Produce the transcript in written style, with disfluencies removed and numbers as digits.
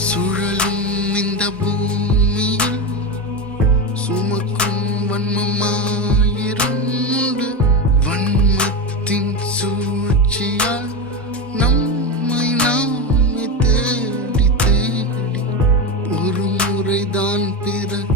சுழலும் இந்த பூமியில் சுமக்கும் வன்மமாயிரம் உண்டு. வன்மத்தின் சூழ்ச்சியால் நம்மை நாமே தேடி தேடி ஒரு முறைதான் பிறகு